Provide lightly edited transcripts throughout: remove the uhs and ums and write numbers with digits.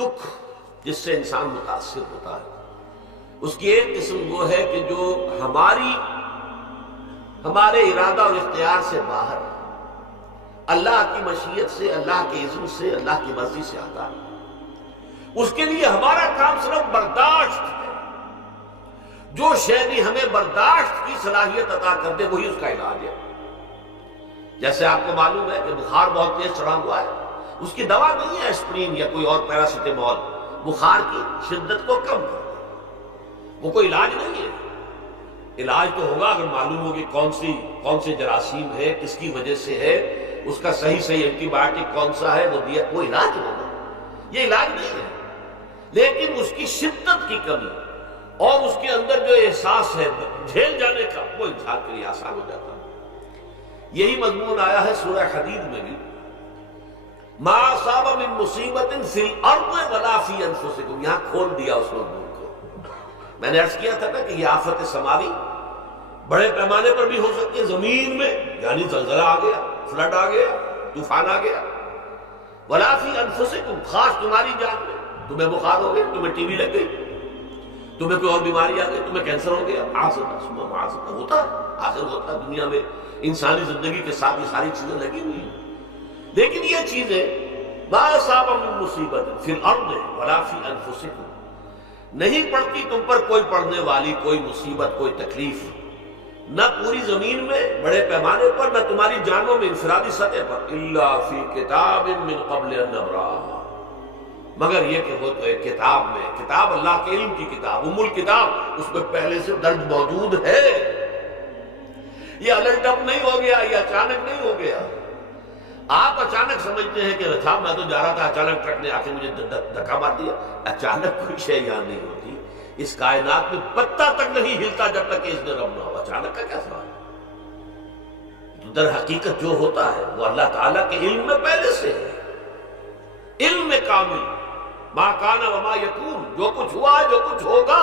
دکھ جس سے انسان متاثر ہوتا ہے، اس کی ایک قسم وہ ہے کہ جو ہمارے ارادہ اور اختیار سے باہر ہے، اللہ کی مشیت سے، اللہ کے اذن سے، اللہ کی مرضی سے آتا ہے۔ اس کے لیے ہمارا کام صرف برداشت ہے۔ جو شے بھی ہمیں برداشت کی صلاحیت عطا کر دے وہی اس کا علاج ہے۔ جیسے آپ کو معلوم ہے کہ بخار بہت تیز چڑھا ہوا ہے، اس کی دوا نہیں ہے اسپرین یا کوئی اور پیراسیٹامول، بخار کی شدت کو کم کر دے، وہ کوئی علاج نہیں ہے۔ علاج تو ہوگا اگر معلوم ہو کہ کون سے جراثیم ہے، کس کی وجہ سے ہے، اس کا صحیح اینٹی بایوٹک کون سا ہے، وہ دیا، وہ علاج ہوگا۔ یہ علاج نہیں ہے، لیکن اس کی شدت کی کمی اور اس کے اندر جو احساس ہے جھیل جانے کا، وہ انسان کے لیے آسان ہو جاتا ہے۔ یہی مضمون آیا ہے سورہ حدید میں بھی، ما اصاب من مصیبت فی الارض ولا فی انفسکم، یہاں کھول دیا اس مضمون کو۔ میں نے عرض کیا تھا نا کہ یہ آفت سماوی بڑے پیمانے پر بھی ہو سکتی ہے، زمین میں یعنی زلزلہ آ گیا، فلڈ آ گیا، طوفان آ گیا، ولا فی انفسکم، خاص تمہاری جان میں، تمہیں بخار ہو گیا، تمہیں ٹی وی لگ گئی، تمہیں کوئی اور بیماری آ گئی، تمہیں کینسر ہو گیا، ہوتا ہے، آخر ہوتا ہے دنیا میں، انسانی زندگی کے ساتھ یہ ساری چیزیں لگی ہوئی ہیں۔ لیکن یہ چیزیں ما اصاب من مصیبت فی الارض ولا فی انفسکم، نہیں پڑتی تم پر کوئی پڑنے والی کوئی مصیبت، کوئی تکلیف، نہ پوری زمین میں بڑے پیمانے پر، نہ تمہاری جانوں میں انفرادی سطح پر، الا فی کتاب من قبل ان نبرأھا، مگر یہ کہ وہ تو ایک کتاب میں، کتاب اللہ کے علم کی کتاب، الکتاب، اس میں پہلے سے درج موجود ہے۔ یہ الرٹ اپ نہیں ہو گیا، یہ اچانک نہیں ہو گیا۔ آپ اچانک سمجھتے ہیں کہ صاحب میں تو جا رہا تھا، اچانک ٹرک نے آ کے مجھے دھکا مار دیا۔ اچانک کوئی شے یہاں نہیں ہوتی، اس کائنات میں پتہ تک نہیں ہلتا جب تک کہ اس نے رب نہ ہو۔ اچانک کا کیا سوال ہے؟ تو در حقیقت جو ہوتا ہے وہ اللہ تعالیٰ کے علم میں پہلے سے ہے، علم میں کامل، ما کان وما یکون، جو کچھ ہوا جو کچھ ہوگا،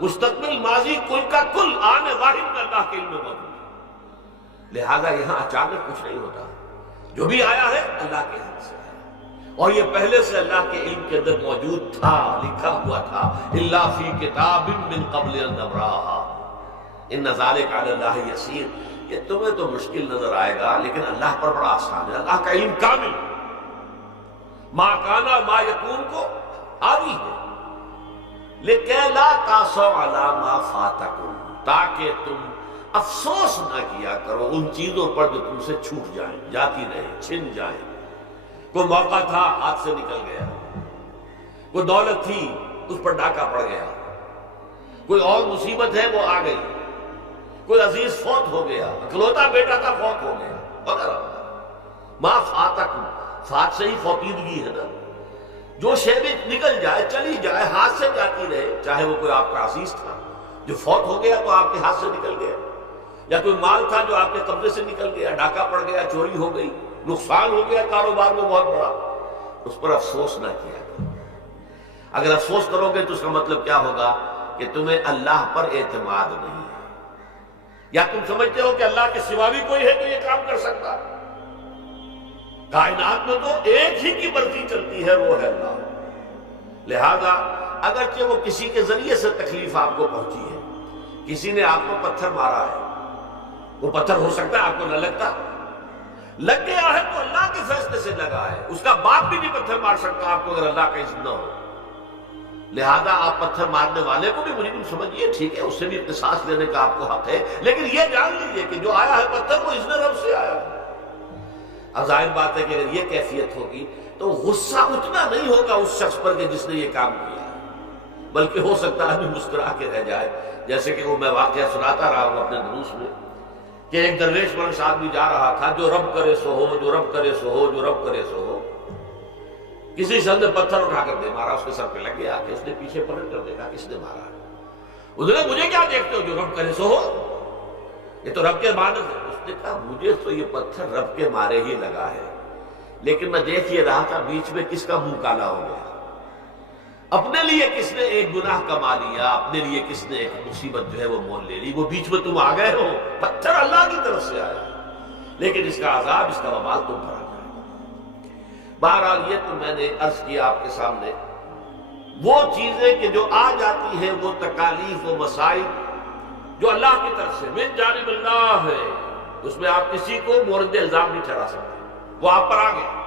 مستقبل، ماضی، کل کا کل، آنے واحد میں اللہ کے علم میں موجود ہے۔ لہذا یہاں اچانک کچھ نہیں ہوتا، جو بھی آیا ہے اللہ کے علم سے ہے، اور یہ پہلے سے اللہ کے علم کے اندر موجود تھا، لکھا ہوا تھا، الا فی کتاب من قبل ان نبرأھا ان ذلک علی اللہ یسیر۔ یہ تمہیں تو مشکل نظر آئے گا لیکن اللہ پر بڑا آسان ہے، اللہ کا علم کامل، ما کانا ما یکون کو آوی ہے، لِکَیْ لَا تَأْسَوْا عَلَىٰ مَا فَاتَکُم، تاکہ تم افسوس نہ کیا کرو ان چیزوں پر جو تم سے چھوٹ جائیں، جاتی رہیں، چھن جائیں۔ کوئی موقع تھا ہاتھ سے نکل گیا، کوئی دولت تھی اس پر ڈاکہ پڑ گیا، کوئی اور مصیبت ہے وہ آ گئی، کوئی عزیز فوت ہو گیا، اکلوتا بیٹا تھا فوت ہو گیا، وغیرہ۔ ما فاتکم، فات سے ہی فوتیدگی ہے نا، جو شے بھی نکل جائے، چلی جائے، ہاتھ سے جاتی رہے، چاہے وہ کوئی آپ کا عزیز تھا جو فوت ہو گیا تو آپ کے ہاتھ سے نکل گیا، یا کوئی مال تھا جو آپ کے قبضے سے نکل گیا، ڈاکہ پڑ گیا، چوری ہو گئی، نقصان ہو گیا کاروبار میں بہت بڑا، اس پر افسوس نہ کیا کرو۔ اگر افسوس کرو گے تو اس کا مطلب کیا ہوگا کہ تمہیں اللہ پر اعتماد نہیں ہے، یا تم سمجھتے ہو کہ اللہ کے سوا بھی کوئی ہے تو یہ کام کر سکتا۔ کائنات میں تو ایک ہی کی مرضی چلتی ہے، وہ ہے اللہ۔ لہذا اگرچہ وہ کسی کے ذریعے سے تکلیف آپ کو پہنچی ہے، کسی نے آپ کو پتھر مارا ہے، وہ پتھر ہو سکتا ہے آپ کو نہ لگتا، لگ گیا ہے تو اللہ کے فیصلے سے لگا ہے، اس کا باپ بھی نہیں پتھر مار سکتا آپ کو اگر اللہ کا اذن نہ ہو۔ لہذا آپ پتھر مارنے والے کو بھی مجرم سمجھیے، ٹھیک ہے، اس سے بھی قصاص لینے کا آپ کو حق ہے، لیکن یہ جان لیجئے کہ جو آیا ہے پتھر وہ اذن رب سے آیا ہے۔ اب ظاہر بات ہے کہ اگر یہ کیفیت ہوگی تو غصہ اتنا نہیں ہوگا اس شخص پر کہ جس نے یہ کام کیا ہے، بلکہ ہو سکتا ہے آدمی مسکرا کے رہ جائے، جیسے کہ وہ میں واقعہ سناتا رہا ہوں اپنے دروس میں کہ ایک درویش منش آدمی جا رہا تھا، جو رب کرے سو ہو، جو رب کرے سو ہو، جو رب کرے سو ہو، کسی شخص نے پتھر اٹھا کر دے مارا، اس کے سر پہ لگ گیا کہ اس نے پیچھے پلٹ کر دیکھا کس نے مارا ہے، اس نے مجھے کیا دیکھتے ہو، جو رب کرے سو ہو، یہ تو رب کے معنی ہے۔ اس نے کہا مجھے تو یہ پتھر رب کے مارے ہی لگا ہے، لیکن میں دیکھ یہ رہا تھا بیچ میں کس کا منہ کالا ہو گیا، اپنے لیے کس نے ایک گناہ کما لیا، اپنے لیے کس نے ایک مصیبت جو ہے وہ مول لے لی، وہ بیچ میں تم آ گئے ہو، پتھر اللہ کی طرف سے آیا، لیکن اس کا عذاب، اس کا وبال تم پر آ جائے گا۔ بہرحال یہ تو میں نے عرض کیا آپ کے سامنے، وہ چیزیں کہ جو آ جاتی ہیں، وہ تکالیف و مصائب جو اللہ کی طرف سے من جانب اللہ ہے، اس میں آپ کسی کو مورد الزام نہیں ٹھہرا سکتے، وہ آپ پر آ گئے۔